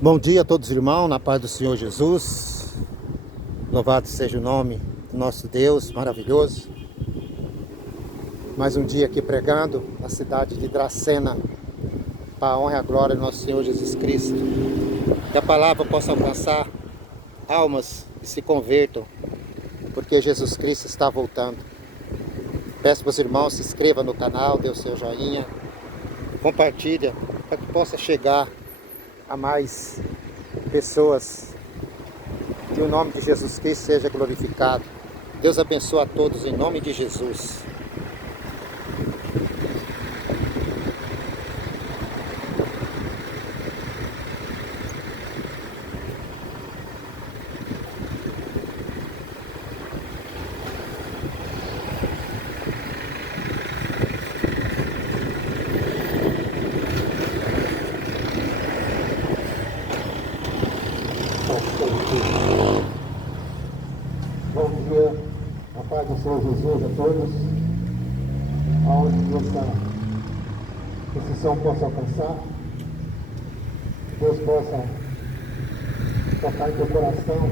Bom dia a todos os irmãos, na paz do Senhor Jesus. Louvado seja o nome do nosso Deus maravilhoso. Mais um dia aqui pregando na cidade de Dracena, para a honra e a glória do nosso Senhor Jesus Cristo. Que a palavra possa alcançar almas e se convertam, porque Jesus Cristo está voltando. Peço para os irmãos, se inscreva no canal, dê o seu joinha, compartilha, para que possa chegar a mais pessoas, que o nome de Jesus Cristo seja glorificado. Deus abençoe a todos em nome de Jesus. Bom dia, a paz do Senhor Jesus a todos, aonde esse som possa alcançar, Deus possa tocar em teu coração,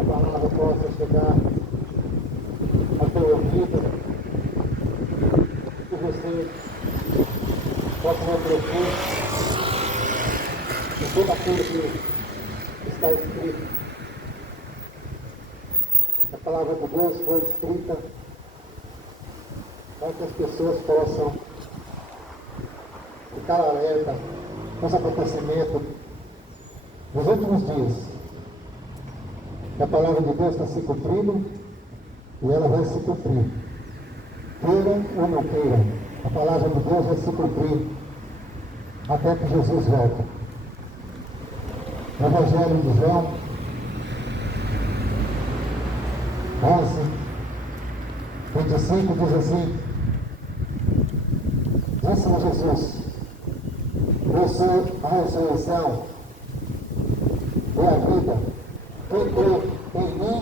a palavra possa chegar ao teu ouvido, que você possa refletir em tudo aquilo que está escrito. A palavra de Deus foi escrita para que as pessoas possam ficar alerta com os acontecimentos dos últimos dias. A palavra de Deus está se cumprindo e ela vai se cumprir. Queira ou não queira, a palavra de Deus vai se cumprir até que Jesus volte. No Evangelho de João 11:25 diz assim: disse Jesus, eu sou a ressurreição e a vida. Quem crê em mim,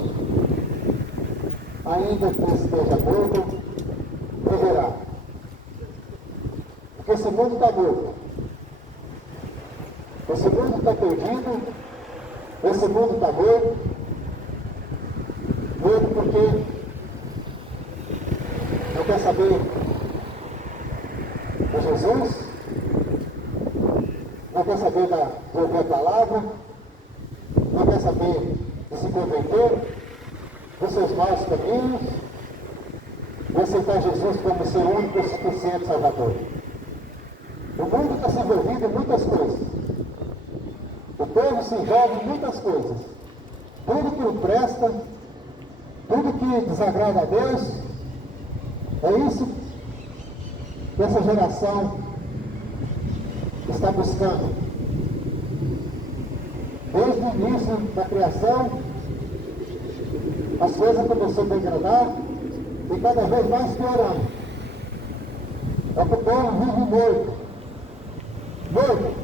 ainda que esteja morto, viverá. Porque esse mundo está morto, esse mundo está perdido, esse mundo está morto porque não quer saber de Jesus, não quer saber de ouvir a palavra, não quer saber de se converter dos seus maus caminhos, de aceitar Jesus como seu único e suficiente Salvador. O mundo está se envolvido em muitas coisas. O povo se envolve em muitas coisas. Tudo que não presta, tudo que desagrada a Deus, é isso que essa geração está buscando. Desde o início da criação, as coisas começaram a degradar e cada vez mais piorando. É que o povo vive morto. Morto.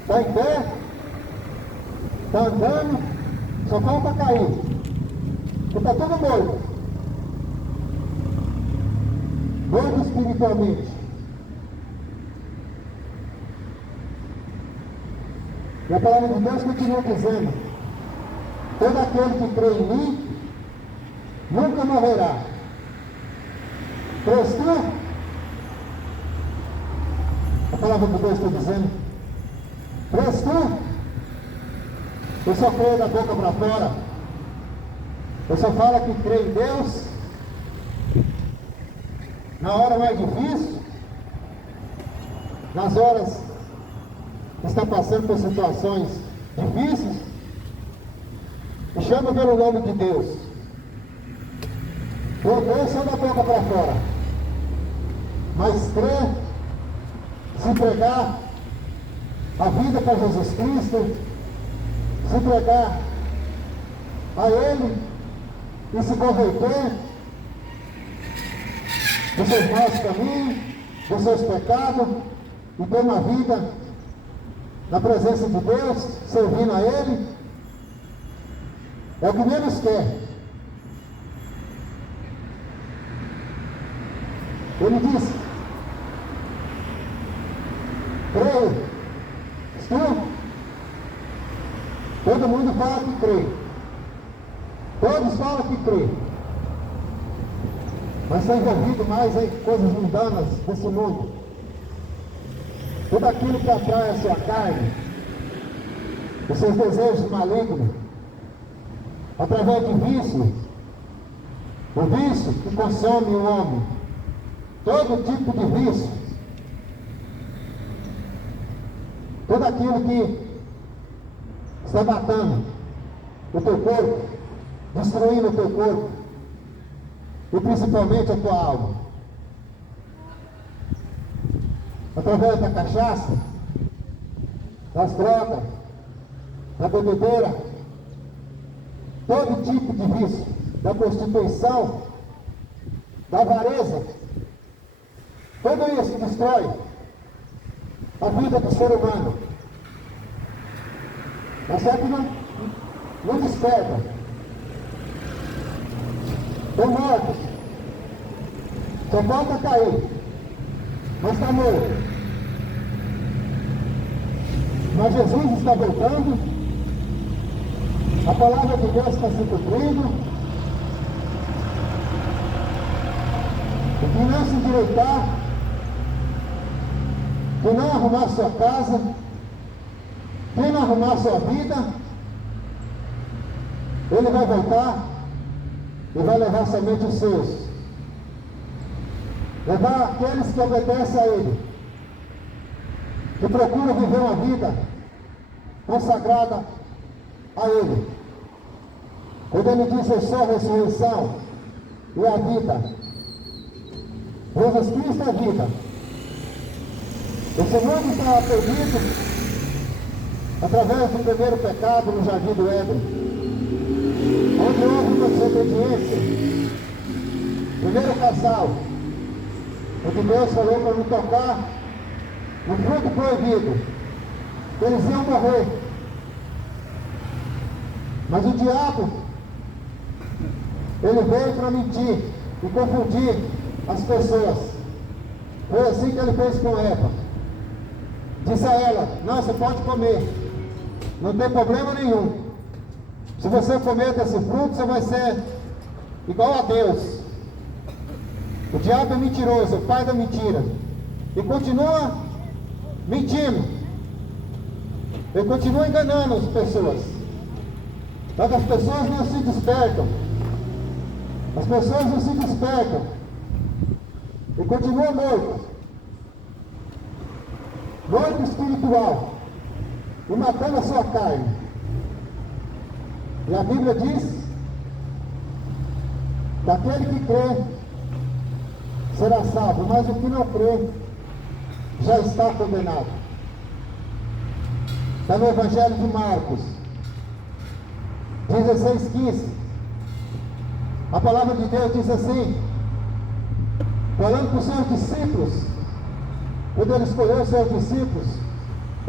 Está em pé, está andando, só falta cair. Está tudo morto. Morto espiritualmente. E a palavra de Deus continua dizendo: todo aquele que crê em mim nunca morrerá. Crês tu? A palavra de Deus está dizendo: crês tu? Eu só creio da boca para fora. Eu só falo que crê em Deus na hora mais difícil, nas horas que está passando por situações difíceis, e chama pelo nome de Deus. Eu creio só da boca para fora, mas crê, se entregar a vida para Jesus Cristo, se entregar a Ele e se converter dos seus maus caminhos, dos seus pecados, e ter uma vida na presença de Deus, servindo a Ele, é o que menos quer. Ele disse: creio Todo mundo fala que crê. Todos falam que crê. Mas está envolvido mais em coisas mundanas desse mundo. Tudo aquilo que atrai a sua carne, os seus desejos malignos, através de vício, o vício que consome o homem, todo tipo de vício, tudo aquilo que está matando o teu corpo, destruindo o teu corpo, e principalmente a tua alma. Através da cachaça, das drogas, da bebedeira, todo tipo de vício, da prostituição, da avareza, tudo isso destrói a vida do ser humano. Mas só que não desperta. Estão mortos. Só falta cair. Mas está morto. Mas Jesus está voltando. A palavra de Deus está se cumprindo. E quem não se endireitar, quem não arrumar sua casa, quem não arrumar sua vida, ele vai voltar e vai levar somente os seus. Levar aqueles que obedecem a ele, que procuram viver uma vida consagrada a ele. Quando ele diz: eu sou a ressurreição e a vida, Jesus Cristo é a vida. Esse mundo está perdido através do primeiro pecado no jardim do Éden, onde houve uma desobediência. Primeiro casal, onde Deus falou para não tocar no fruto proibido, eles iam morrer. Mas o diabo, ele veio para mentir e confundir as pessoas. Foi assim que ele fez com Eva. Disse a ela: não, você pode comer, não tem problema nenhum. Se você comer desse fruto, você vai ser igual a Deus. O diabo é mentiroso, o pai da mentira, e continua mentindo. Ele continua enganando as pessoas. Mas as pessoas não se despertam. As pessoas não se despertam e continuam mortas. Morto espiritual, e matando a sua carne. E a Bíblia diz: daquele que crê será salvo, mas o que não crê já está condenado. Está no Evangelho de Marcos 16:15. A palavra de Deus diz assim, falando para os seus discípulos, quando ele escolheu os seus discípulos,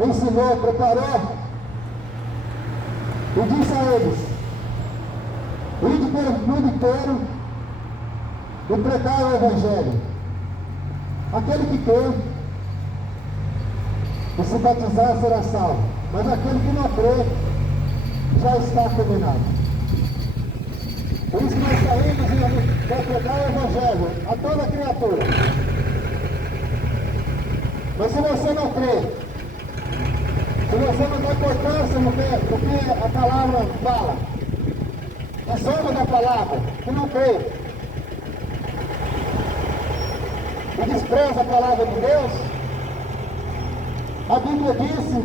ensinou, preparou, e disse a eles: ide pelo mundo inteiro e pregai o Evangelho. Aquele que crê e se batizar será salvo, mas aquele que não crê já está condenado. Por isso que nós saímos para pregar o Evangelho a toda criatura. Mas se você não crê, se você não dá importância no que a palavra fala, a soma da palavra, que não crê, e despreza a palavra de Deus, a Bíblia disse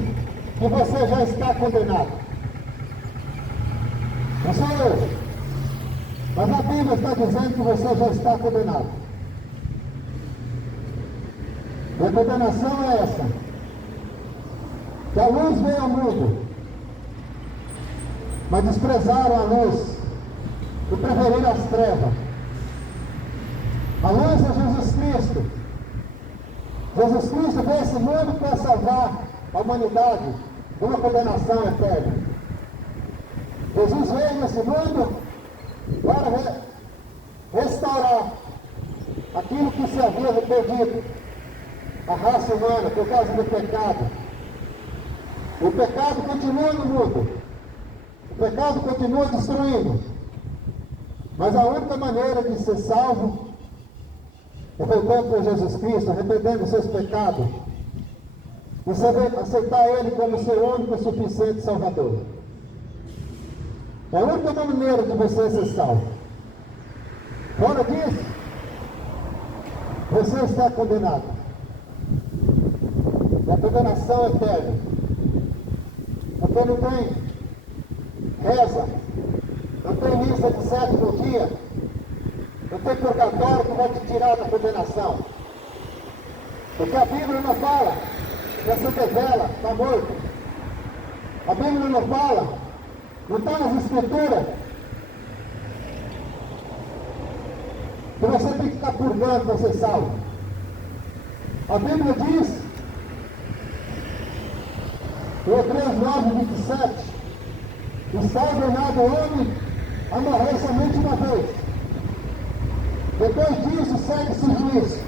que você já está condenado. Não sou eu, mas a Bíblia está dizendo que você já está condenado. E a condenação é essa: que a luz veio ao mundo, mas desprezaram a luz e preferiram as trevas. A luz é Jesus Cristo. Jesus Cristo veio a esse mundo para salvar a humanidade de uma condenação eterna. Jesus veio nesse mundo para restaurar aquilo que se havia perdido, a raça humana, por causa do pecado. O pecado continua no mundo. O pecado continua destruindo. Mas a única maneira de ser salvo é voltando para Jesus Cristo, arrependendo dos seus pecados. E saber aceitar Ele como seu único e suficiente Salvador. É a única maneira de você ser salvo. Fora disso, você está condenado. E a condenação é eterna. Porque não tem reza, não tem missa de 7 por dia, não tem purgatório que vai te tirar da condenação. Porque a Bíblia não fala que essa devela está morto. A Bíblia não fala, não está nas Escrituras, que você tem que ficar purgando para ser salvo. A Bíblia diz, em Hebreus 9:27, está ordenado o homem a morrer somente uma vez. Depois disso, segue-se o juízo.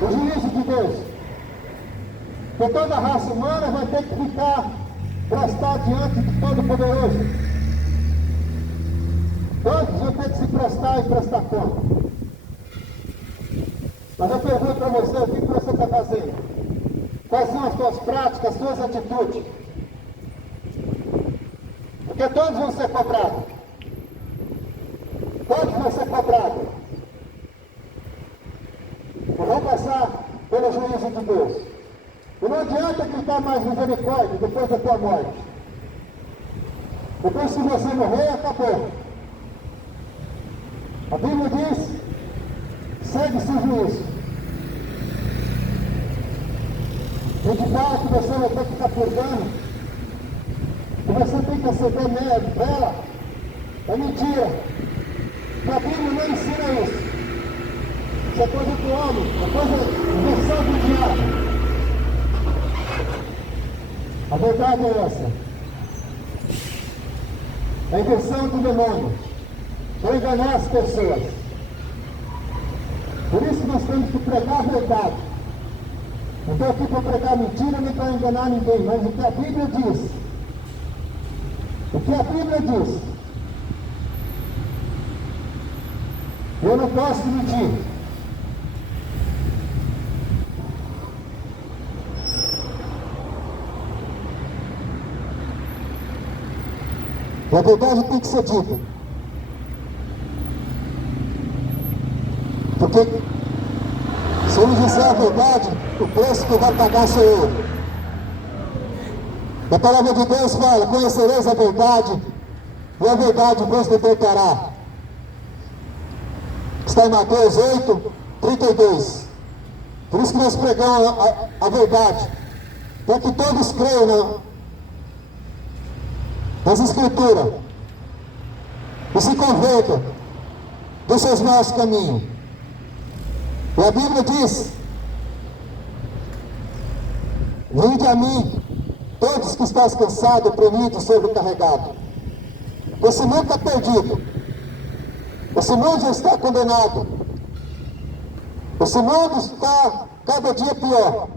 O juízo de Deus. Porque toda a raça humana vai ter que ficar prostrada diante de Todo-Poderoso. Todos vão ter que se prestar e prestar conta. Mas eu pergunto para você, o que você está fazendo? Quais são as suas práticas, as suas atitudes? Porque todos vão ser cobrados. Todos vão ser cobrados. E vão passar pelo juízo de Deus. E não adianta gritar mais misericórdia depois da tua morte. Depois que você morrer, acabou. A Bíblia diz, segue-se o juízo. E de fala que você vai ter que ficar purgando, que você tem que acender vela, é mentira. Porque a Bíblia não ensina isso. Isso é coisa do homem, é coisa invenção do diabo. A verdade é essa. É a invenção do demônio para enganar as pessoas. Por isso nós temos que pregar a verdade. Não estou aqui para pregar mentira nem para enganar ninguém, mas o que a Bíblia diz. O que a Bíblia diz. Eu não posso mentir. E a verdade tem que ser dita. Porque se eu não disser a verdade, o preço que vai pagar sou eu. A palavra de Deus fala, conhecereis a verdade, e a verdade vos libertará. Está em Mateus 8:32. Por isso que nós pregamos a verdade, para que todos creiam nas Escrituras e se convertam dos seus maus caminhos. E a Bíblia diz, vinde a mim, todos que estão cansados, oprimidos, sobrecarregados. Esse mundo está perdido. Esse mundo já está condenado. Esse mundo está cada dia pior.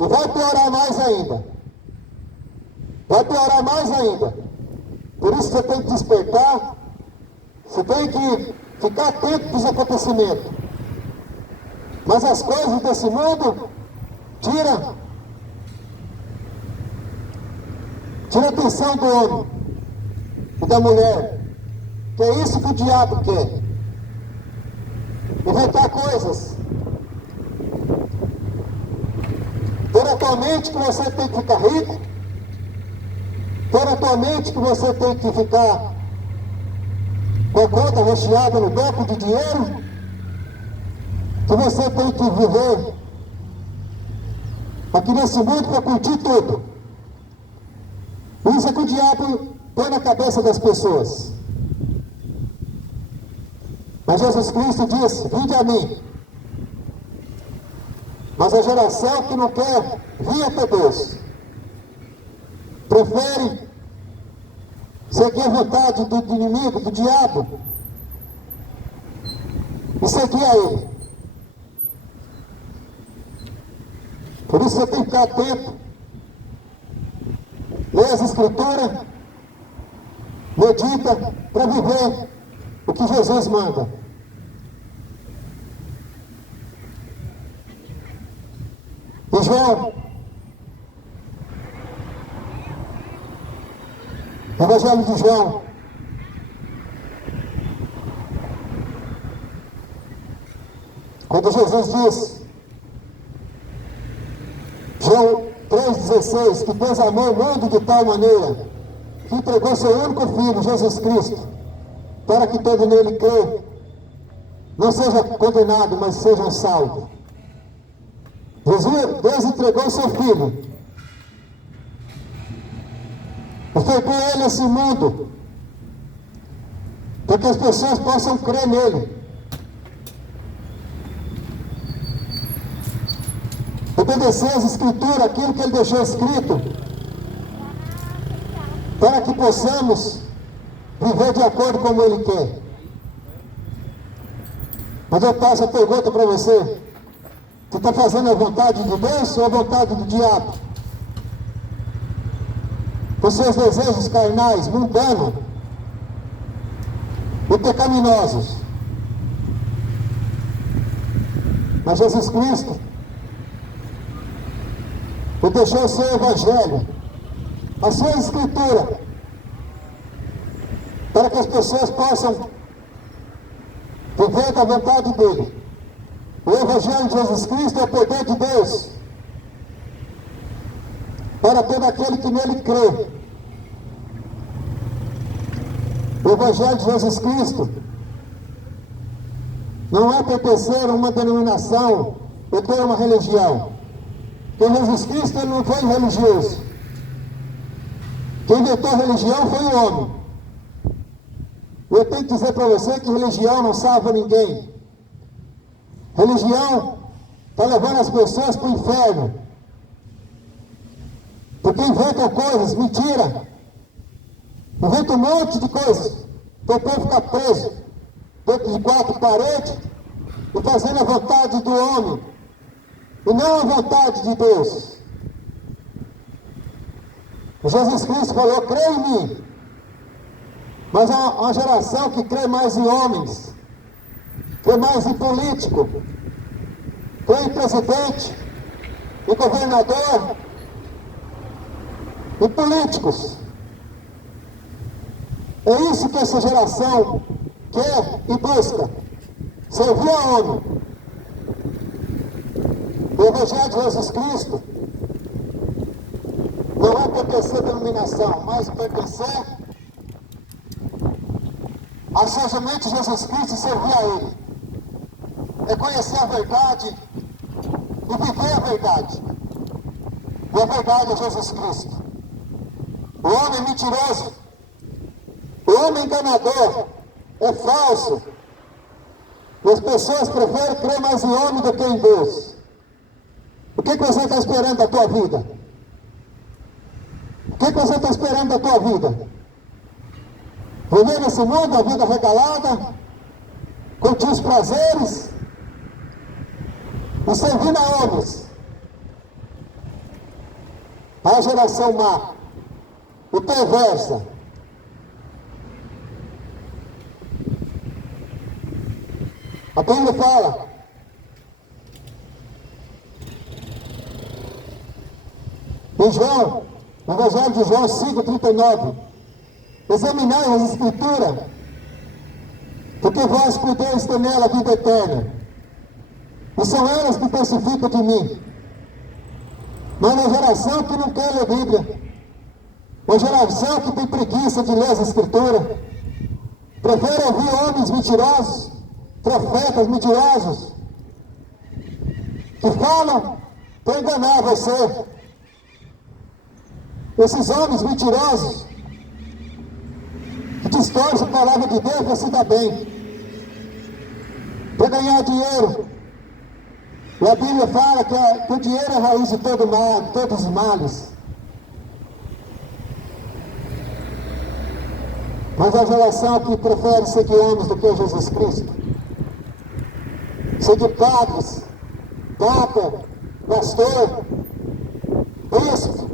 E vai piorar mais ainda. Vai piorar mais ainda. Por isso você tem que despertar. Você tem que ficar atento dos acontecimentos. Mas as coisas desse mundo tira a atenção do homem e da mulher. Que é isso que o diabo quer. Inventar coisas. Ter a tua mente que você tem que ficar rico. Ter a tua mente que você tem que ficar com a conta recheada no banco de dinheiro. Que você tem que viver aqui nesse mundo para curtir tudo. Isso é que o diabo põe na cabeça das pessoas. Mas Jesus Cristo disse, vinde a mim. Mas a geração que não quer vir até Deus, prefere seguir a vontade do inimigo, do diabo, e seguir a ele. Por isso você tem que ficar atento lê as Escrituras, medita para viver o que Jesus manda. E João, Evangelho de João, quando Jesus diz, João 3,16, que Deus amou o mundo de tal maneira que entregou seu único Filho, Jesus Cristo, para que todo nele crê, não seja condenado, mas seja salvo. Deus entregou seu Filho, ofertou ele esse mundo, para que as pessoas possam crer nele, obedecer as Escrituras, aquilo que ele deixou escrito, para que possamos viver de acordo com como ele quer. Mas eu passo a pergunta para você: você está fazendo a vontade de Deus ou a vontade do diabo? Os seus desejos carnais, mundanos e pecaminosos. Mas Jesus Cristo, ele deixou o seu Evangelho, a sua Escritura, para que as pessoas possam viver da vontade dele. O Evangelho de Jesus Cristo é o poder de Deus para todo aquele que nele crê. O Evangelho de Jesus Cristo não é pertencer a uma denominação ou ter uma religião. Porque Jesus Cristo ele não foi religioso. Quem inventou a religião foi o homem. Eu tenho que dizer para você que religião não salva ninguém. Religião está levando as pessoas para o inferno. Porque inventam coisas, mentira. Inventam um monte de coisas para o povo ficar preso dentro de 4 paredes e fazendo a vontade do homem e não a vontade de Deus. Jesus Cristo falou: crê em mim. Mas há uma geração que crê mais em homens, crê mais em político, crê em presidente, em governador, em políticos. É isso que essa geração quer e busca: servir a homem. O Evangelho de Jesus Cristo não é pertencer à denominação, mas pertencer a ser somente Jesus Cristo e servir a Ele. É conhecer a verdade e viver a verdade. E a verdade é Jesus Cristo. O homem mentiroso, o homem enganador, é falso. E as pessoas preferem crer mais em homem do que em Deus. O que você está esperando da tua vida? O que você está esperando da tua vida? Viver nesse mundo, a vida regalada, curtir os prazeres e servir a homens. A geração má e perversa. A Bíblia fala: em João, no Evangelho de João 5,39, examinai as Escrituras, porque vós podeis ter nela a vida eterna, e são elas que testificam de mim. Mas uma geração que não quer ler a Bíblia, uma geração que tem preguiça de ler as Escrituras, prefere ouvir homens mentirosos, profetas mentirosos, que falam para enganar você. Esses homens mentirosos que distorcem a palavra de Deus para se dar bem, para ganhar dinheiro. E a Bíblia fala que o dinheiro é a raiz de todo mal, de todos os males. Mas a geração que prefere seguir homens do que Jesus Cristo, seguir padres, papa, pastor, bispo,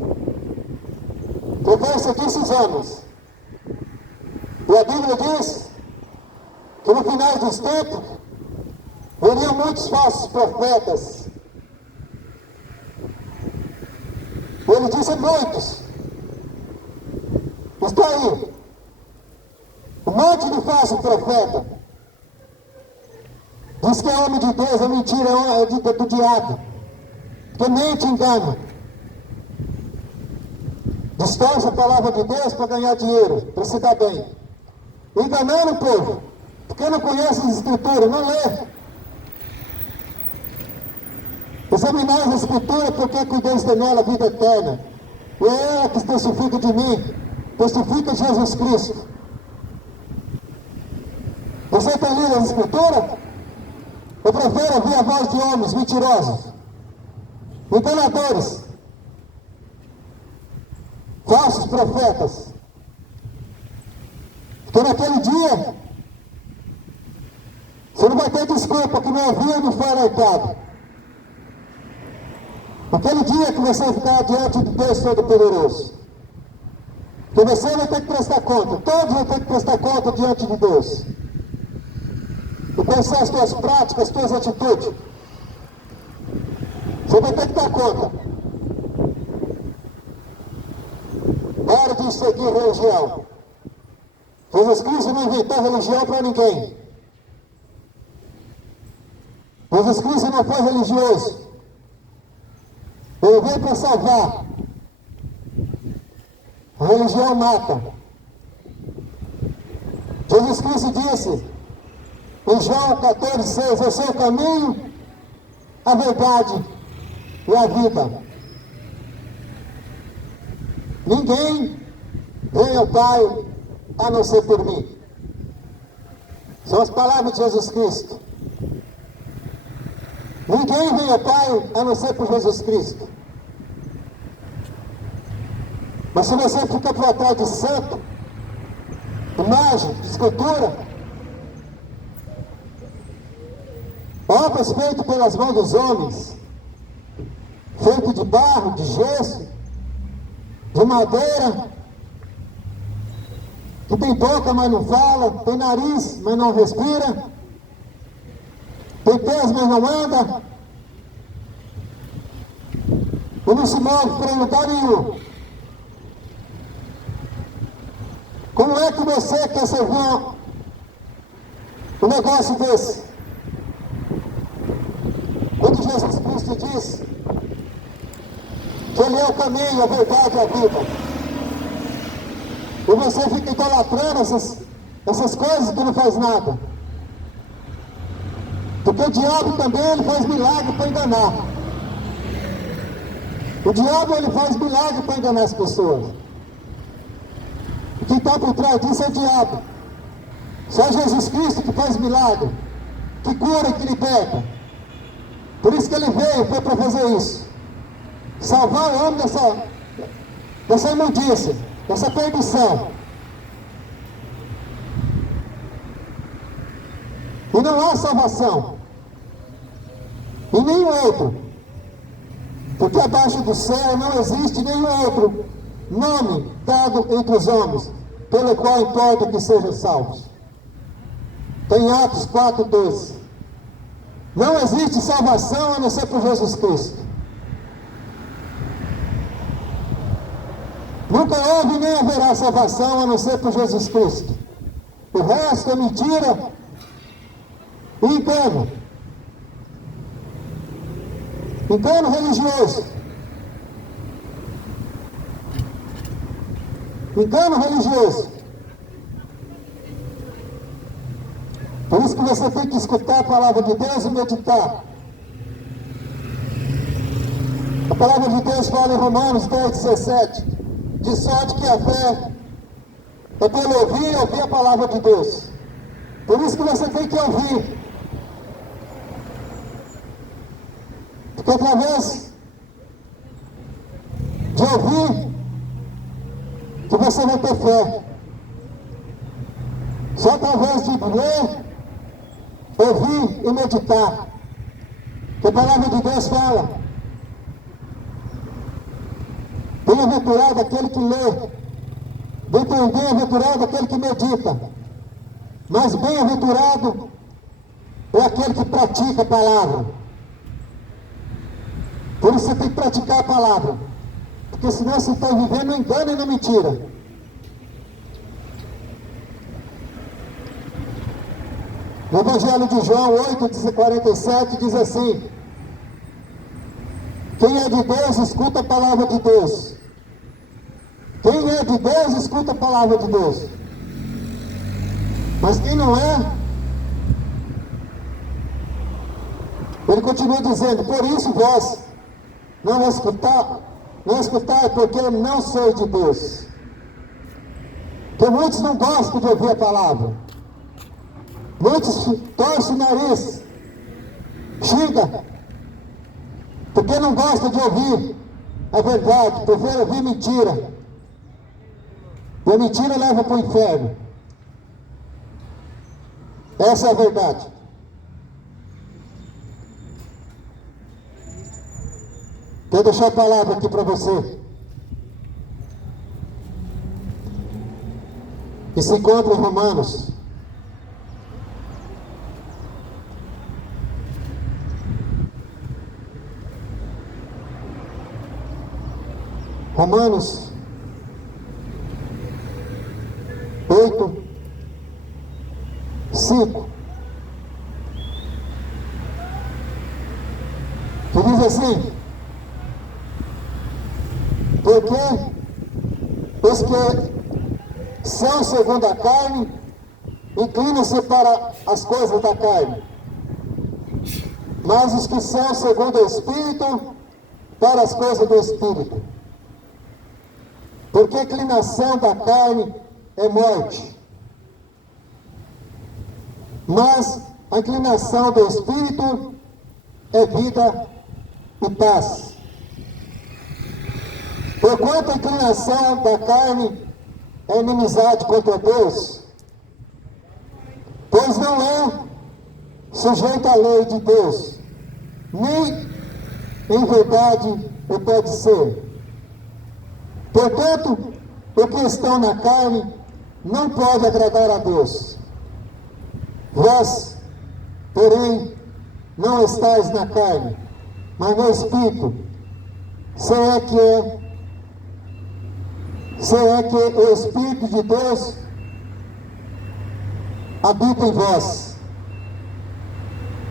perseguisse os homens. E a Bíblia diz que no final dos tempos viriam muitos falsos profetas. Ele disse muitos. Está aí. Um monte de falso profeta. Diz que é homem de Deus, é mentira, é do diabo. Que mente e engana. Distorce a palavra de Deus para ganhar dinheiro, para se dar bem. Enganando o povo. Porque não conhece as escrituras, não lê. Examinar as escrituras porque que Deus tem nela a vida eterna. E é ela que testifica de mim. Testifica Jesus Cristo. Você tem lido as escrituras? Eu prefiro ouvir a voz de homens mentirosos, enganadores, falsos profetas. Porque naquele dia, você não vai ter desculpa que não ouviu e não foi alertado. Naquele dia que você ficar diante de Deus Todo-Poderoso. Que você vai ter que prestar conta, todos vão ter que prestar conta diante de Deus. E pensar as tuas práticas, as tuas atitudes. Você vai ter que dar conta. Para de seguir religião. Jesus Cristo não inventou religião para ninguém. Jesus Cristo não foi religioso. Ele veio para salvar. A religião mata. Jesus Cristo disse em João 14,6: eu sou o caminho, a verdade e a vida. Ninguém vem ao Pai a não ser por mim. São as palavras de Jesus Cristo. Ninguém vem ao Pai a não ser por Jesus Cristo. Mas se você fica por trás de santo, imagem, de escultura, obras feitas pelas mãos dos homens, feito de barro, de gesso, de madeira, que tem boca, mas não fala, tem nariz, mas não respira, tem pés, mas não anda, e não se move para lugar nenhum. Como é que você quer servir um negócio desse? Quando Jesus Cristo diz que Ele é o caminho, a verdade e a vida, e você fica idolatrando essas coisas que não faz nada. Porque o diabo também ele faz milagre para enganar. O diabo ele faz milagre para enganar as pessoas. Quem está por trás disso é o diabo. Só Jesus Cristo que faz milagre, que cura e que liberta. Por isso que ele veio, foi para fazer isso. Salvar o homem dessa imundícia, dessa perdição. E não há salvação em nenhum outro. Porque abaixo do céu não existe nenhum outro nome dado entre os homens, pelo qual importa que sejam salvos. Tem Atos 4:12. Não existe salvação a não ser por Jesus Cristo. Nunca houve nem haverá salvação a não ser por Jesus Cristo. O resto é mentira e engano. Engano religioso. Engano religioso. Por isso que você tem que escutar a palavra de Deus e meditar. A palavra de Deus fala em Romanos 10:17, de sorte que a fé é pelo ouvir e ouvir a palavra de Deus. Por isso que você tem que ouvir. Porque através de ouvir, que você vai ter fé. Só através de ler, ouvir e meditar. Que a palavra de Deus fala: bem-aventurado aquele que lê Bem-aventurado aquele que medita, mas bem-aventurado é aquele que pratica a palavra. Por isso você tem que praticar a palavra, porque senão você está vivendo no engano e na mentira. No Evangelho de João 8:47 diz assim: quem é de Deus, escuta a palavra de Deus. Quem é de Deus, escuta a palavra de Deus. Mas quem não é, ele continua dizendo: por isso vós não escutai, porque não sois de Deus. Porque muitos não gostam de ouvir a palavra. Muitos torcem o nariz, xinga, porque não gosta de ouvir a verdade, prefere ouvir mentira. E a mentira leva para o inferno. Essa é a verdade. Quero deixar a palavra aqui para você. Que se encontra em Romanos. Romanos 8:5, que diz assim: porque os que são segundo a carne inclinam-se para as coisas da carne, mas os que são segundo o Espírito, para as coisas do Espírito. Porque a inclinação da carne é morte, mas a inclinação do Espírito é vida e paz. Porquanto a inclinação da carne é inimizade contra Deus, pois não é sujeito à lei de Deus, nem em verdade o pode ser. Portanto, o que estão na carne não pode agradar a Deus. Vós, porém, não estáis na carne, mas no Espírito, se é que o Espírito de Deus habita em vós.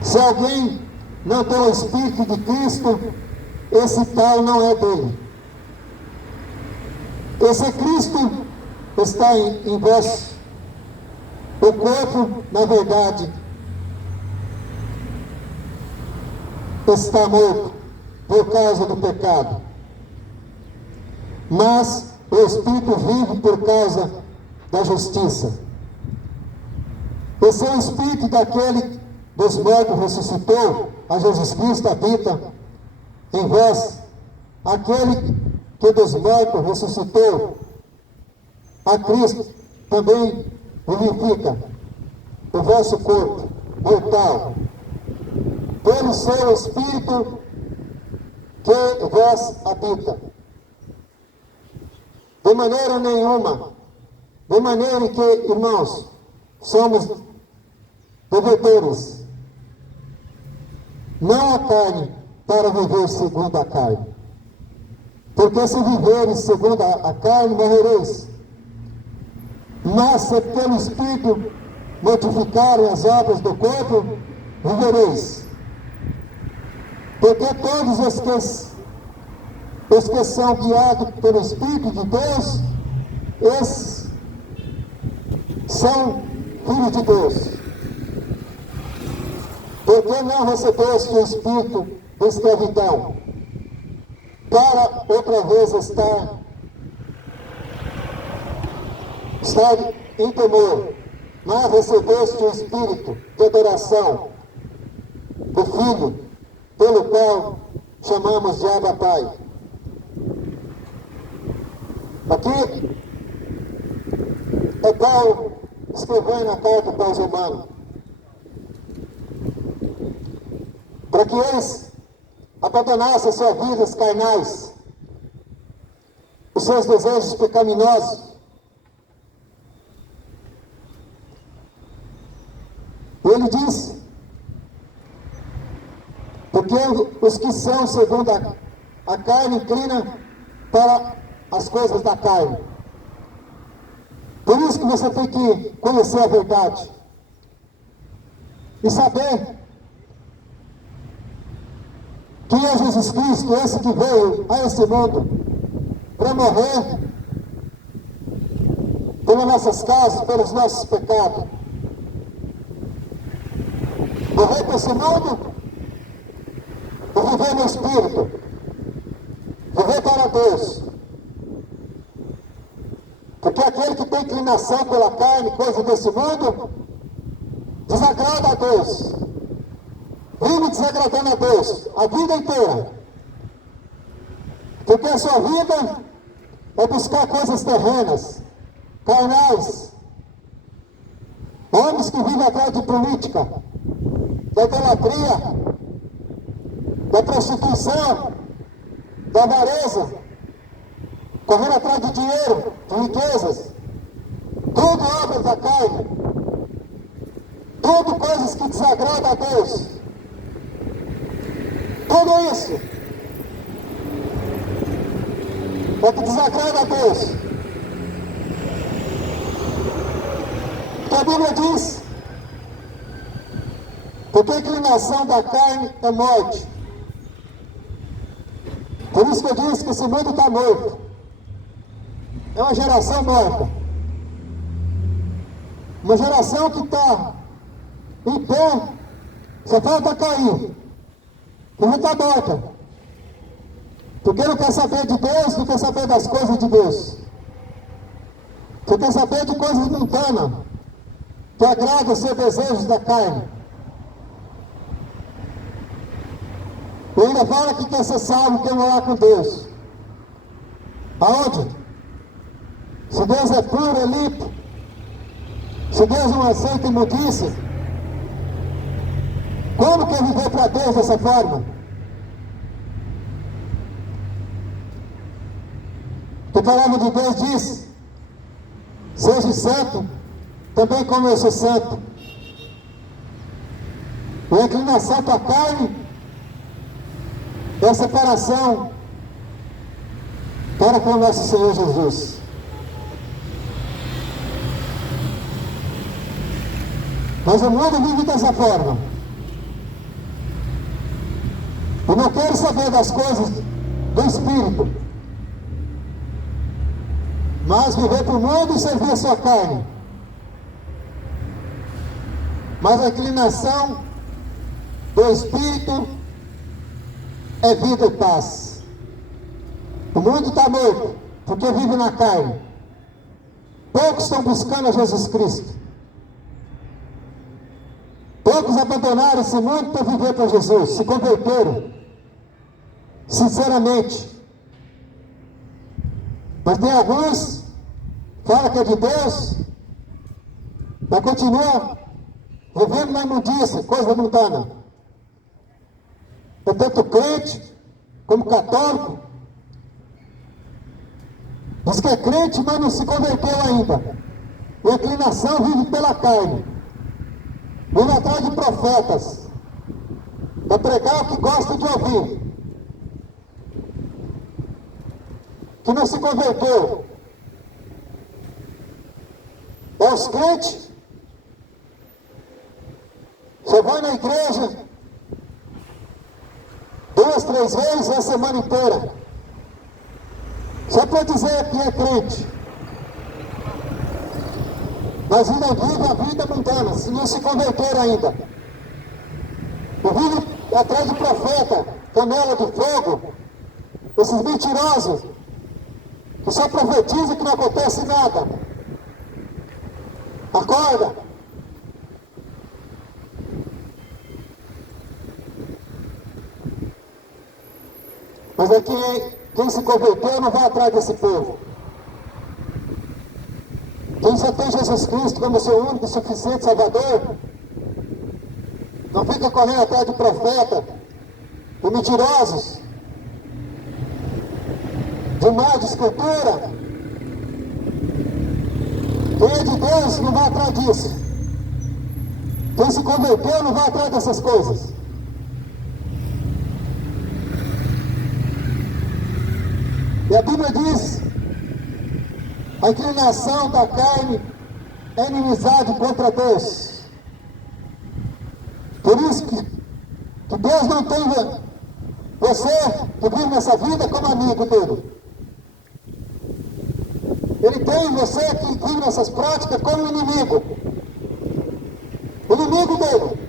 Se alguém não tem o Espírito de Cristo, esse tal não é dele. E se Cristo está em vós, o corpo, na verdade, está morto por causa do pecado, mas o Espírito vive por causa da justiça. E se o Espírito daquele dos mortos ressuscitou a Jesus Cristo habita em vós, aquele que dos mortos ressuscitou a Cristo também vivifica o vosso corpo mortal pelo seu Espírito que vós habita. De maneira nenhuma, de maneira que, irmãos, somos devedores, não a carne, para viver segundo a carne. Porque se viveres segundo a carne, morrereis. Mas se pelo Espírito mortificarem as obras do corpo, vivereis. Porque todos os que são guiados pelo Espírito de Deus, esses são filhos de Deus. Porque não recebeste o Espírito de escravidão, para outra vez estar em temor, mas recebeste o Espírito de adoração do Filho, pelo qual chamamos de Abba Pai. Aqui é Paulo escrevendo a carta para os romanos, para que eles abandonassem suas vidas carnais, os seus desejos pecaminosos, Ele diz, porque os que são segundo a carne inclinam para as coisas da carne. Por isso que você tem que conhecer a verdade e saber que é Jesus Cristo, esse que veio a esse mundo para morrer pelas nossas causas, pelos nossos pecados. Morrer para esse mundo e viver no Espírito, viver para Deus. Porque aquele que tem inclinação pela carne, coisa desse mundo, desagrada a Deus. Vive desagradando a Deus a vida inteira. Porque a sua vida é buscar coisas terrenas, carnais. Homens que vivem atrás de política, da idolatria, da prostituição, da avareza, correndo atrás de dinheiro, de riquezas, tudo obras da carne, tudo coisas que desagradam a Deus. Tudo isso é que desagrada a Deus. Porque a Bíblia diz, porque a inclinação da carne é morte. Por isso que eu disse que esse mundo está morto. É uma geração morta. Uma geração que está em pé, só falta cair. Que não está morta. Porque não quer saber de Deus, não quer saber das coisas de Deus. Você quer saber de coisas mundanas, que agradam os seus desejos da carne. E ainda fala que quer ser salvo, quer morar com Deus. Aonde? Se Deus é puro, é limpo. Se Deus não aceita imundícia, como quer viver para Deus dessa forma? A palavra de Deus diz, seja santo, também como eu sou santo. A inclinação para a carne é a separação para com o nosso Senhor Jesus. Mas o mundo vive dessa forma. Eu não quero saber das coisas do Espírito, mas viver para o mundo e servir a sua carne. Mas a inclinação do Espírito é vida e paz. O mundo está morto, porque vive na carne. Poucos estão buscando a Jesus Cristo. Poucos abandonaram esse mundo para viver para Jesus, se converteram, sinceramente. Mas tem alguns, fala que é de Deus, mas continua vivendo na imundícia, coisa mundana. É tanto crente, como católico, diz que é crente, mas não se converteu ainda. E a inclinação vive pela carne. Vive atrás de profetas, para pregar o que gosta de ouvir, que não se converteu. É os crentes, você vai na igreja 2, 3 vezes a semana inteira, só para dizer que é crente, mas ainda vive a vida mundana, se não se converteram ainda. E vive atrás de profeta, canela de fogo, esses mentirosos, que só profetizam que não acontece nada. Acorda! Mas aqui, quem se converteu não vai atrás desse povo. Quem só tem Jesus Cristo como seu único e suficiente Salvador, não fica correndo atrás de profeta, de mentirosos, de má de escritura. Quem é de Deus não vai atrás disso. Quem se converteu não vai atrás dessas coisas. E a Bíblia diz, a inclinação da carne é inimizade contra Deus. Por isso que Deus não tem você que vive nessa vida como amigo dele. Ele tem você que vive nessas práticas como inimigo. Inimigo dele.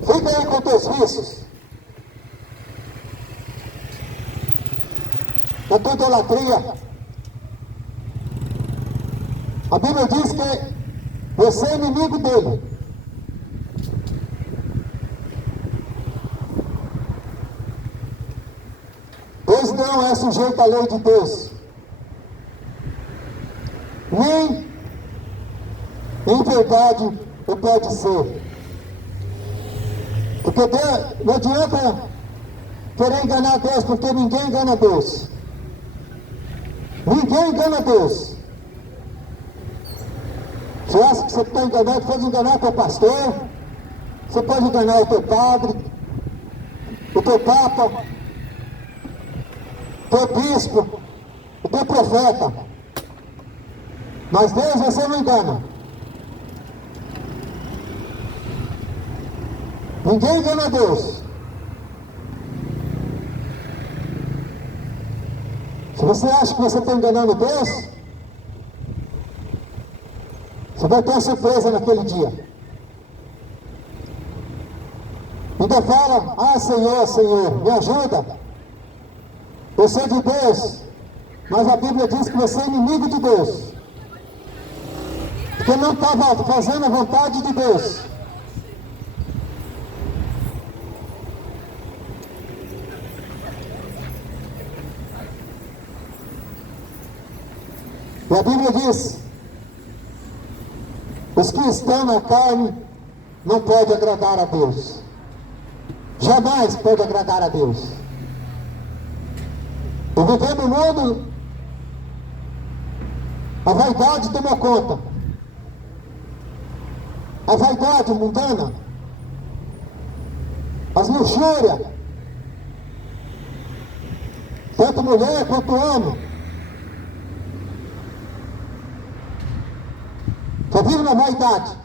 Fica aí com teus vícios. Da tua idolatria. A Bíblia diz que você é inimigo dele. Deus não é sujeito à lei de Deus. Nem em verdade o pode ser. Porque Deus, não adianta querer enganar Deus, porque ninguém engana Deus. Ninguém engana Deus. Você acha que você está enganando, pode enganar o teu pastor, você pode enganar o teu padre, o teu papa, o teu bispo, o teu profeta. Mas Deus você não engana. Ninguém engana Deus. Se você acha que você está enganando Deus, você vai ter uma surpresa naquele dia. Ainda fala, ah Senhor, Senhor, me ajuda. Eu sou de Deus, mas a Bíblia diz que você é inimigo de Deus. Porque não estava fazendo a vontade de Deus. E a Bíblia diz, os que estão na carne não podem agradar a Deus. Jamais pode agradar a Deus. E viver no mundo, a vaidade toma conta. A vaidade mundana, as luxúrias, tanto mulher quanto homem, que vive na vaidade.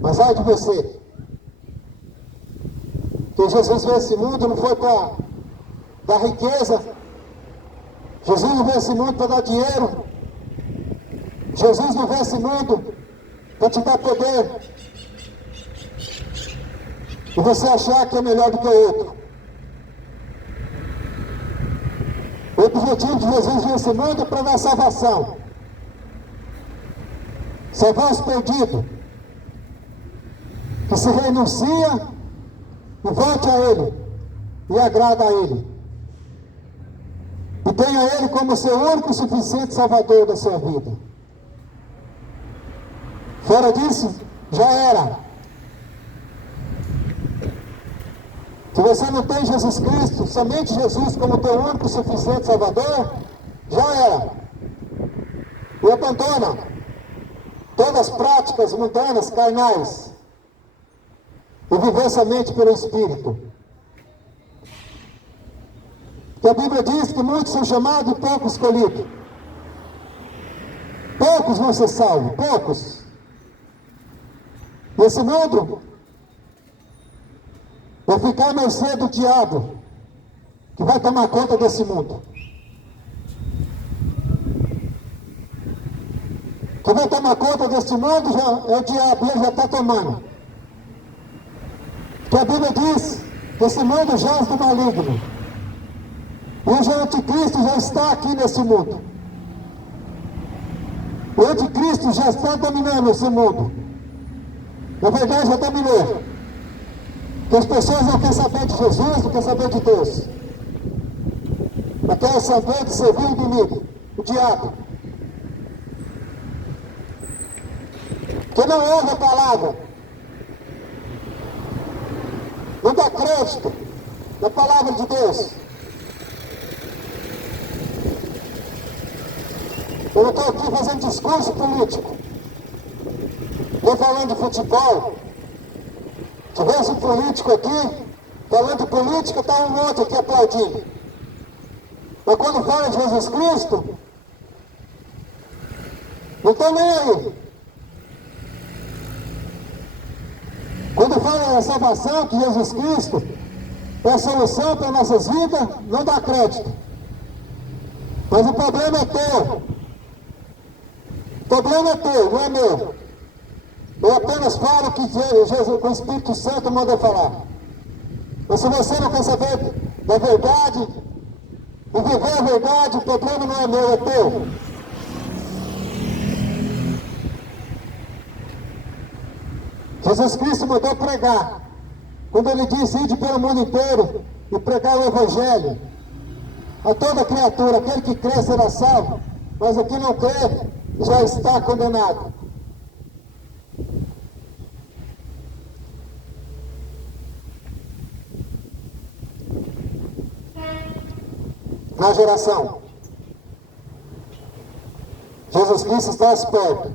Mas ai de você, que Jesus veio esse mundo não foi para dar riqueza, Jesus não veio esse mundo para dar dinheiro, Jesus não veio esse mundo para te dar poder e você achar que é melhor do que o outro. O objetivo de Jesus nesse mundo é para dar salvação. Salvar os perdidos. Que se renuncia e volte a Ele. E agrada a Ele. E tenha Ele como seu único e suficiente Salvador da sua vida. Fora disso, já era. Se você não tem Jesus Cristo, somente Jesus como teu único e suficiente Salvador, já era. E abandona todas as práticas mundanas, carnais, e viver somente pelo Espírito. Porque a Bíblia diz que muitos são chamados e poucos escolhidos. Poucos vão ser salvos, poucos. Nesse mundo, vai ficar à mercê do diabo, que vai tomar conta desse mundo. Que vai tomar conta desse mundo já é o diabo, ele já está tomando. Porque a Bíblia diz que esse mundo jaz do maligno. E o anticristo já está aqui nesse mundo. O anticristo já está dominando esse mundo. Na verdade já dominou. Porque as pessoas não querem saber de Jesus, não querem saber de Deus. Mas querem saber de servir o inimigo, o diabo. Que não ouve a palavra. Não dá crédito na palavra de Deus. Eu não estou aqui fazendo discurso político. Estou falando de futebol. Se tivesse um político aqui, falando de política, está um monte aqui aplaudindo. Mas quando fala de Jesus Cristo, não estão nem aí. Quando fala da salvação, que Jesus Cristo é a solução para nossas vidas, não dá crédito. Mas o problema é teu. O problema é teu, não é meu. Eu apenas falo o que Jesus, o Espírito Santo manda falar. Mas se você não quer saber da verdade e viver a verdade, o problema não é meu, é teu. Jesus Cristo mandou pregar. Quando ele disse, ide pelo mundo inteiro e pregar o Evangelho a toda criatura, aquele que crê será salvo, mas o que não crê já está condenado. Na geração, Jesus Cristo está às portas.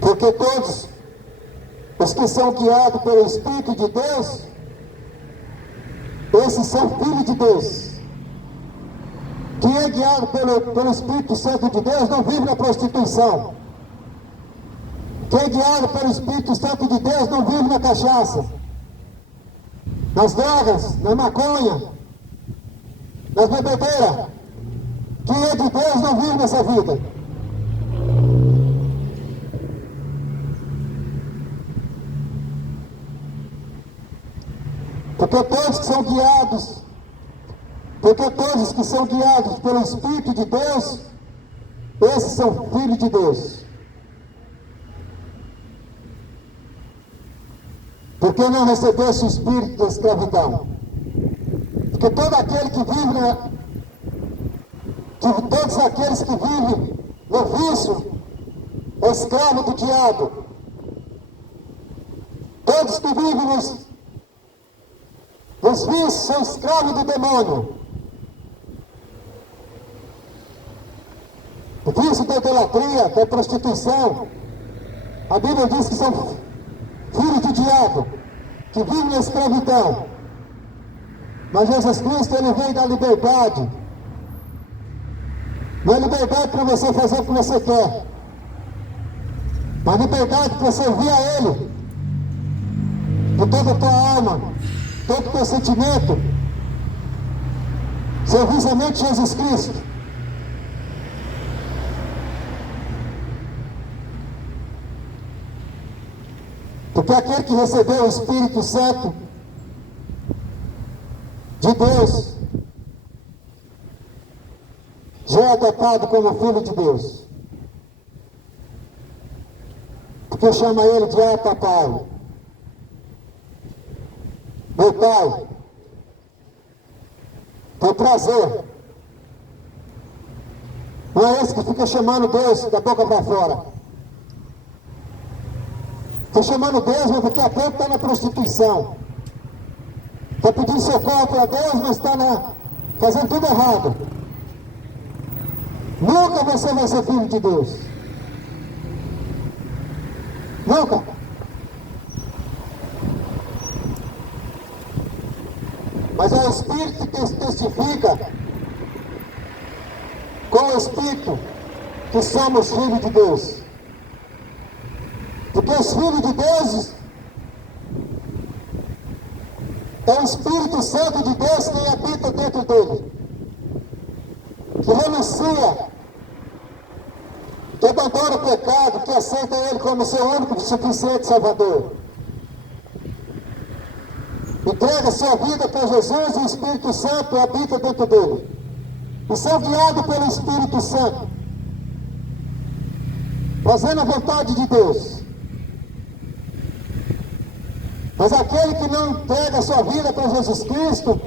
Porque todos os que são guiados pelo Espírito de Deus, esses são filhos de Deus. Quem é guiado pelo Espírito Santo de Deus não vive na prostituição. Quem é guiado pelo Espírito Santo de Deus não vive na cachaça, nas drogas, na maconha, nas bebedeiras. Quem é de Deus não vive nessa vida. Porque todos que são guiados pelo Espírito de Deus, esses são filhos de Deus. Porque não recebesse o espírito da escravidão? Porque todos aqueles que vivem no vício é escravo do diabo. Todos que vivem nos vícios são escravos do demônio. O vício da idolatria, da prostituição, a Bíblia diz que são filhos do diabo, que vivem na escravidão. Mas Jesus Cristo, ele veio dar liberdade. Não é liberdade para você fazer o que você quer, mas liberdade para servir a Ele com toda a tua alma, todo o teu sentimento. Servir somente Jesus Cristo. Porque aquele que recebeu o Espírito Santo de Deus já é adotado como filho de Deus. Porque chama ele de papai. Meu pai, tem prazer. Não é esse que fica chamando Deus da boca para fora. Está chamando Deus, mas daqui a pouco está na prostituição. Está pedindo socorro para Deus, mas está fazendo tudo errado. Nunca você vai ser filho de Deus. Nunca. Mas é o Espírito que testifica com o Espírito que somos filhos de Deus. Porque os filhos de Deus é o Espírito Santo de Deus que habita dentro dele, que renuncia, que abandona o pecado, que aceita ele como seu único e suficiente Salvador. Entrega sua vida para Jesus e o Espírito Santo habita dentro dele. E são guiados pelo Espírito Santo, fazendo a vontade de Deus. Mas aquele que não entrega a sua vida para Jesus Cristo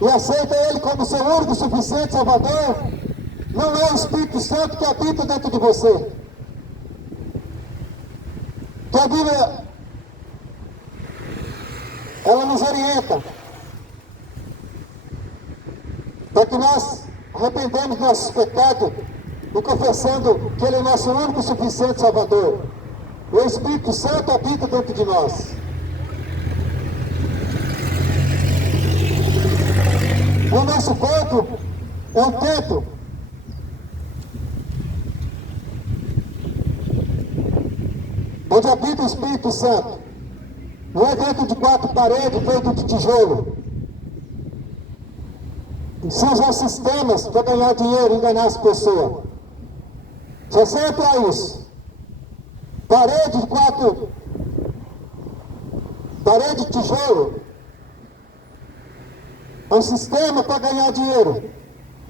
e aceita Ele como seu único e suficiente Salvador, não é o Espírito Santo que habita dentro de você. Que a Bíblia ela nos orienta para que nós arrependemos dos nossos pecados e confessando que Ele é o nosso único e suficiente Salvador. O Espírito Santo habita dentro de nós. O nosso corpo é um templo onde habita o Espírito Santo. Não é dentro de 4 paredes feito de tijolo. Se usam sistemas para ganhar dinheiro e enganar as pessoas. Se você entrar isso, parede de tijolo, é um sistema para ganhar dinheiro,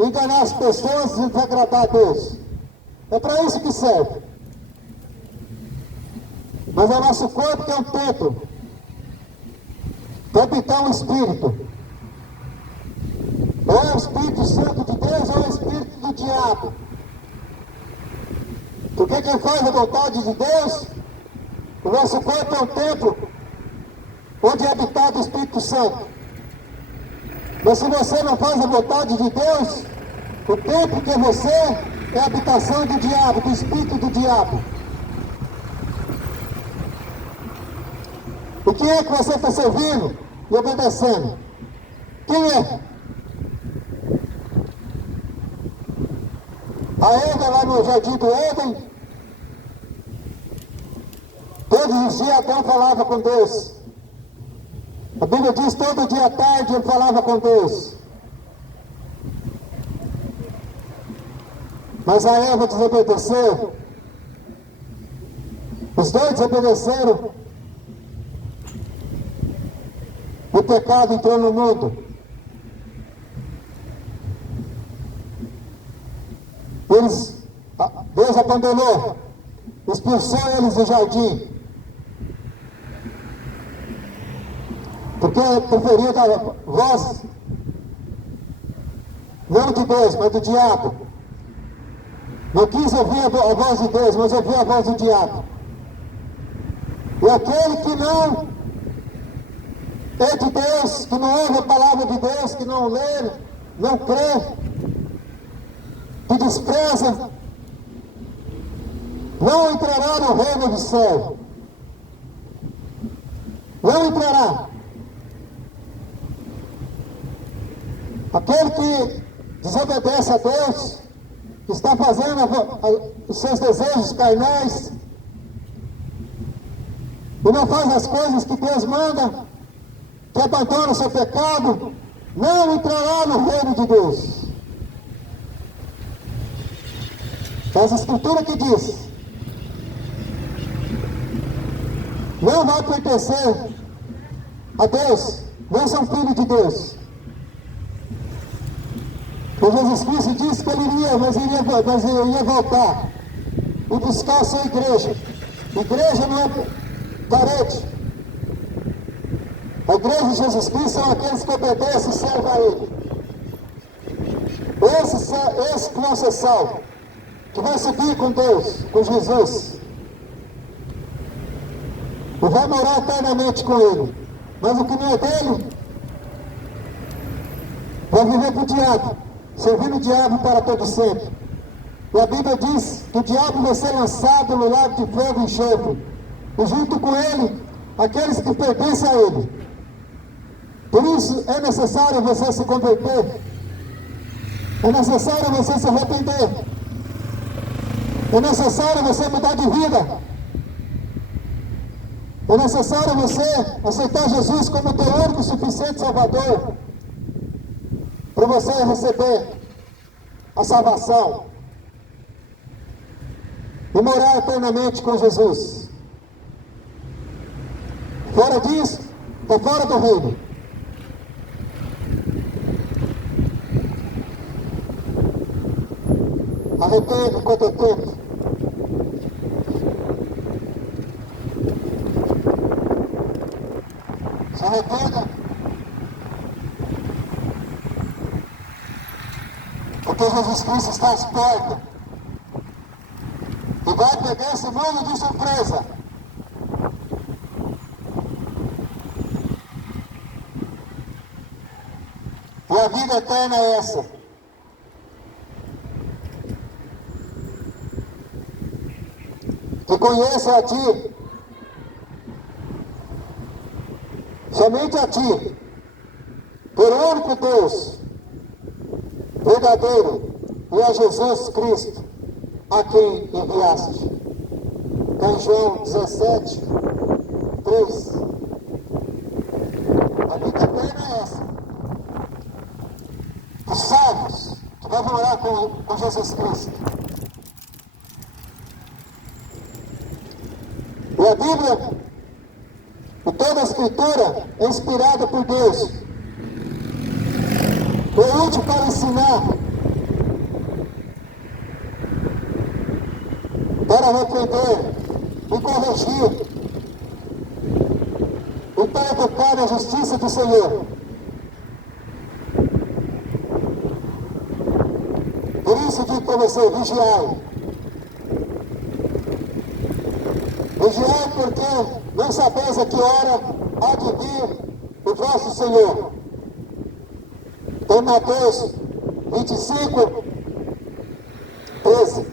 enganar as pessoas e desagradar a Deus. É para isso que serve. Mas é o nosso corpo que é um templo para habitar um Espírito. Ou é o Espírito Santo de Deus ou é o Espírito do diabo. Porque quem faz a vontade de Deus, o nosso corpo é um templo onde é habitado o Espírito Santo. Mas se você não faz a vontade de Deus, o templo que é você é a habitação do diabo, do espírito do diabo. E quem é que você está servindo e obedecendo? Quem é? A Eva lá no jardim do Éden, todos os dias Adão falava com Deus. A Bíblia diz todo dia à tarde ele falava com Deus. Mas a Eva desobedeceu. Os dois desobedeceram. O pecado entrou no mundo. Deus abandonou, expulsou eles do jardim. Porque preferia dar voz, não de Deus, mas do diabo. Não quis ouvir a voz de Deus, mas ouviu a voz do diabo. E aquele que não é de Deus, que não ouve a palavra de Deus, que não lê, não crê, que despreza, não entrará no reino do céu. Não entrará. Aquele que desobedece a Deus, que está fazendo os seus desejos carnais, e não faz as coisas que Deus manda, que abandona o seu pecado, não entrará no reino de Deus. As escrituras que diz, não vai pertencer a Deus, não são filhos de Deus. O Jesus Cristo disse que ele iria, mas ele ia voltar e buscar a sua igreja. Igreja não é parede. A igreja de Jesus Cristo são aqueles que obedecem e servem a Ele. Esse que vão ser salvos, que vai subir com Deus, com Jesus, e vai morar eternamente com Ele. Mas o que não é dele, vai viver para o diabo, servindo o diabo para todo sempre. E a Bíblia diz que o diabo vai ser lançado no lago de fogo e enxofre, e junto com ele, aqueles que pertencem a ele. Por isso é necessário você se converter, é necessário você se arrepender, é necessário você mudar de vida, é necessário você aceitar Jesus como teu único e suficiente Salvador, para você receber a salvação e morar eternamente com Jesus. Fora disso, está fora do reino. Arrependa enquanto é tempo. Se arrependa. Porque Jesus Cristo está às portas. E vai pegar esse mundo de surpresa. a vida eterna é essa: que conheça a Ti, somente a Ti, por único Deus, verdadeiro, e a Jesus Cristo, a quem enviaste. Está em João 17, 3. A vida eterna é essa: os salvos que vão morar com Jesus Cristo. E a Bíblia, e toda a Escritura, é inspirada por Deus. É útil para ensinar, para repreender e corrigir, e para educar na justiça do Senhor. Por isso digo para você: vigiai. Vigiai, porque não sabeis a que hora há de vir o vosso Senhor. Em Mateus 25, 13.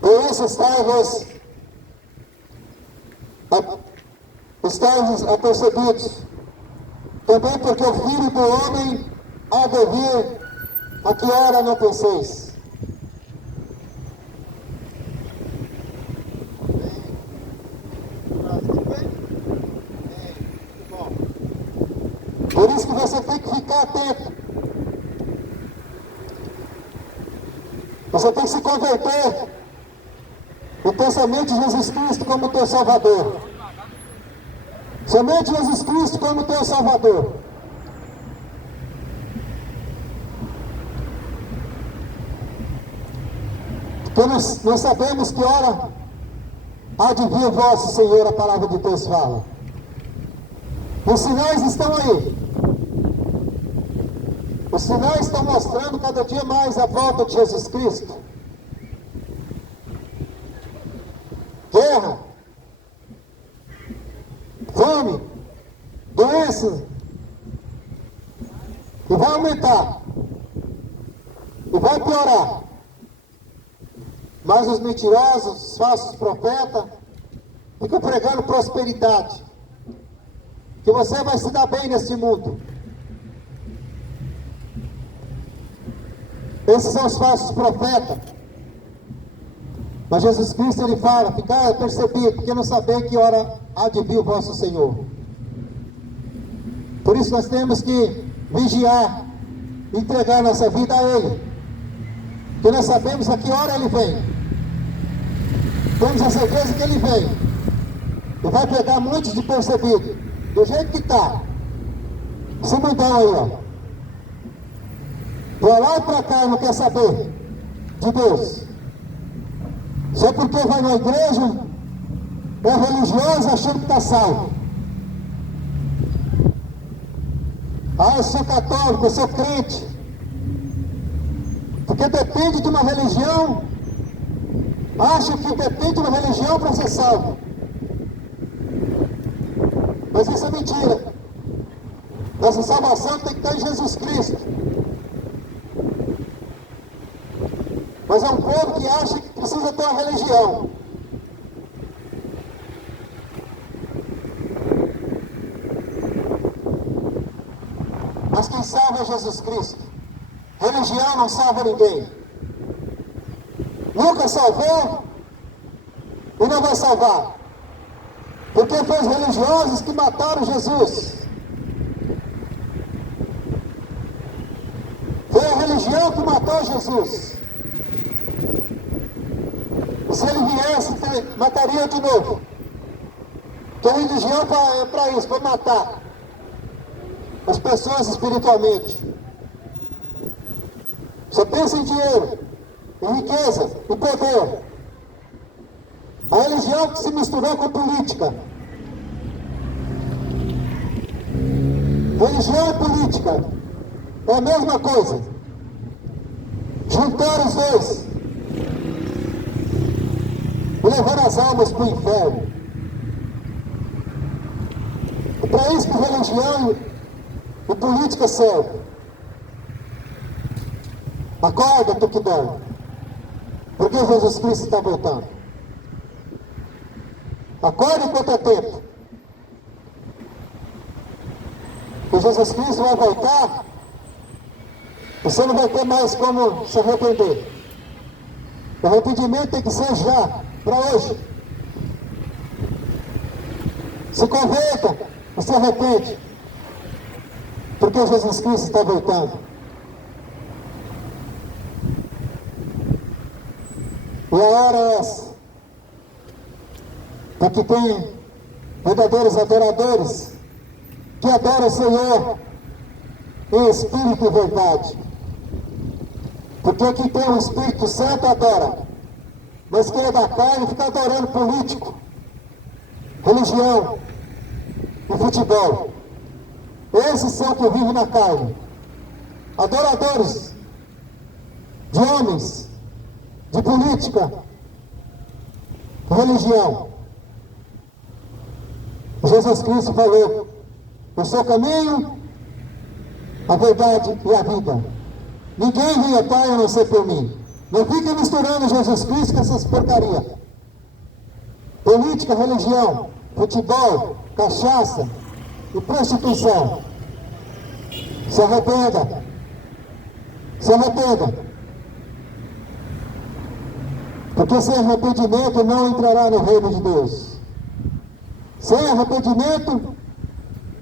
Por isso estáis apercebidos, também porque o Filho do Homem há de vir a que hora não penseis. Por isso que você tem que ficar atento. Você tem que se converter no pensamento de Jesus Cristo como teu Salvador. Somente Jesus Cristo como teu Salvador. Porque nós sabemos que hora há de vir o vosso Senhor, a palavra de Deus fala. Os sinais estão aí. Os sinais estão mostrando cada dia mais a volta de Jesus Cristo. Guerra, fome, doença, e vai aumentar, e vai piorar. Mas os mentirosos, os falsos profetas, ficam pregando prosperidade, que você vai se dar bem nesse mundo. Esses são os falsos profetas. Mas Jesus Cristo, ele fala: ficai percebido, porque não sabei que hora há de vir o vosso Senhor. Por isso nós temos que vigiar, entregar nossa vida a Ele, porque nós sabemos a que hora Ele vem. Temos a certeza que Ele vem, e vai pegar muitos de percebido, do jeito que está, esse mundão aí, ó, para lá e para cá, não quer saber de Deus. Só porque vai na igreja, é religioso, achando que está salvo. Ah, eu sou católico, eu sou crente. Porque depende de uma religião, acha que depende de uma religião para ser salvo. Mas isso é mentira. Nossa salvação tem que estar em Jesus Cristo. Mas é um povo que acha que precisa ter uma religião. Mas quem salva é Jesus Cristo. Religião não salva ninguém. Nunca salvou e não vai salvar. Porque foi os religiosos que mataram Jesus. Foi a religião que matou Jesus. E se ele viesse, mataria de novo. Porque a religião é para isso, para matar as pessoas espiritualmente. Só pensa em dinheiro, em riqueza, em poder. A religião que se misturou com política. Religião e política é a mesma coisa. Juntaram os dois e levaram as almas para o inferno. E para isso que religião E política serve. Acorda, tu que dorme. Porque Jesus Cristo está voltando. Acorda enquanto é tempo. E Jesus Cristo vai voltar. Você não vai ter mais como se arrepender. O arrependimento tem que ser já, para hoje. Se converta, se arrepende. Porque Jesus Cristo está voltando. E a hora é essa. Para que tem verdadeiros adoradores que adoram o Senhor em espírito e verdade. Porque quem tem o Espírito Santo adora. Mas quem é da carne fica adorando político, religião e futebol. Esses são que vivem na carne. Adoradores de homens, de política, de religião. Jesus Cristo falou: eu sou o caminho, a verdade e a vida. Ninguém vem ao Pai a não ser por mim. Não fica misturando Jesus Cristo com essas porcarias. Política, religião, futebol, cachaça e prostituição. Se arrependa. Se arrependa. Porque sem arrependimento não entrará no reino de Deus. Sem arrependimento,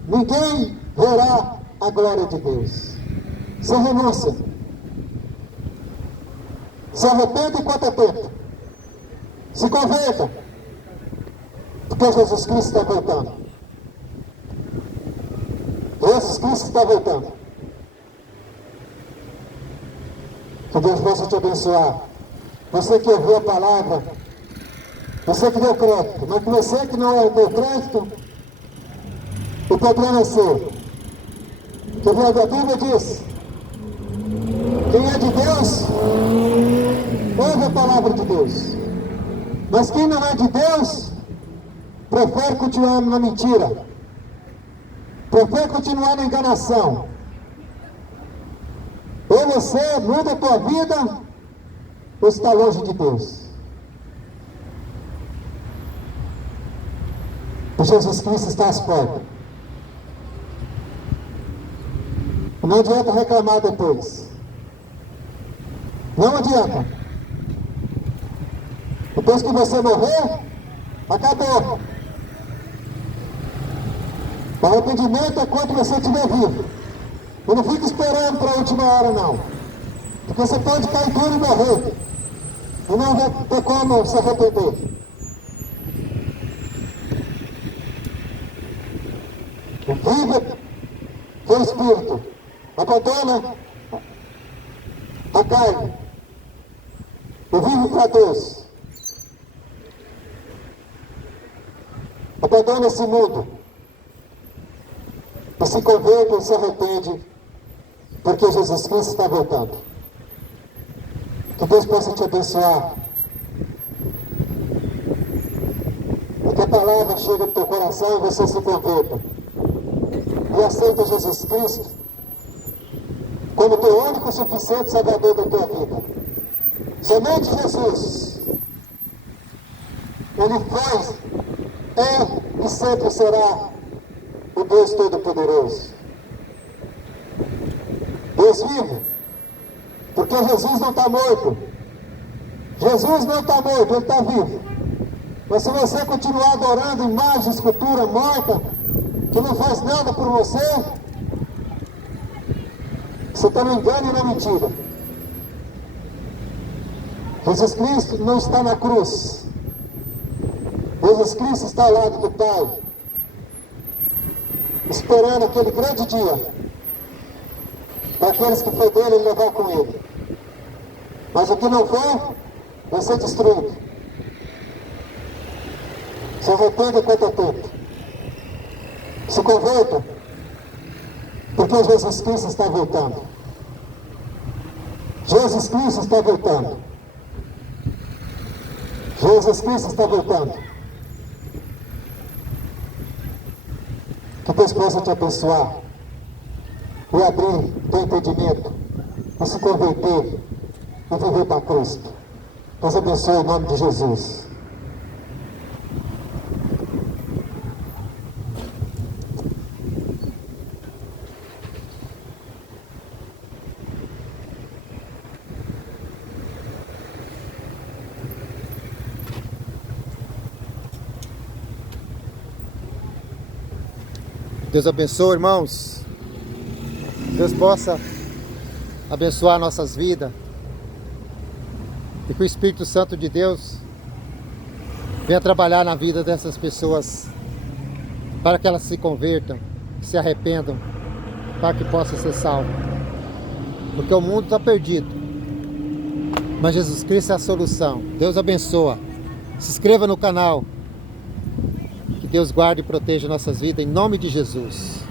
ninguém verá a glória de Deus. Sem renúncia. Se arrependa enquanto é tempo. Se converta. Porque Jesus Cristo está voltando. Jesus Cristo está voltando. Que Deus possa te abençoar. Você que ouviu a palavra, você que deu crédito, mas que você que não deu crédito, o problema é seu. Que a Bíblia diz: quem é de Deus, ouve a palavra de Deus. Mas quem não é de Deus, prefere continuar na mentira. Prefere continuar na enganação. Ou você muda a tua vida, ou está longe de Deus. O Jesus Cristo está às portas. Não adianta reclamar depois. Não adianta. Depois que você morrer, acabou. O arrependimento é quando você estiver vivo. E não fica esperando para a última hora, não. Porque você pode cair duro e morrer. E não vai ter como se arrepender. Viva o Espírito. Abandona a carne. E vive para Deus. Abandona esse mundo. E se converte e se arrepende. Porque Jesus Cristo está voltando. Que Deus possa te abençoar. E que a palavra chegue no teu coração e você se converta. E aceita Jesus Cristo como teu único e suficiente Salvador da tua vida. Somente Jesus. Ele foi, é e sempre será o Deus Todo-Poderoso. Deus vivo. Porque Jesus não está morto. Jesus não está morto, Ele está vivo. Mas se você continuar adorando imagem, escultura morta, que não faz nada por você, você está no engano e na mentira. Jesus Cristo não está na cruz. Jesus Cristo está ao lado do Pai, esperando aquele grande dia, para aqueles que foi dele levar com ele. Mas o que não for, vai ser destruído. Se arrependa enquanto é tempo. Se converta, porque Jesus Cristo está voltando. Jesus Cristo está voltando. Jesus Cristo está voltando. Que Deus possa te abençoar. e abrir teu entendimento, e se converter e viver para Cristo. Deus abençoe em nome de Jesus. Deus abençoe, irmãos. Deus possa abençoar nossas vidas. E que o Espírito Santo de Deus venha trabalhar na vida dessas pessoas, para que elas se convertam, se arrependam, para que possam ser salvos. Porque o mundo está perdido, mas Jesus Cristo é a solução. Deus abençoa. Se inscreva no canal. Que Deus guarde e proteja nossas vidas, em nome de Jesus.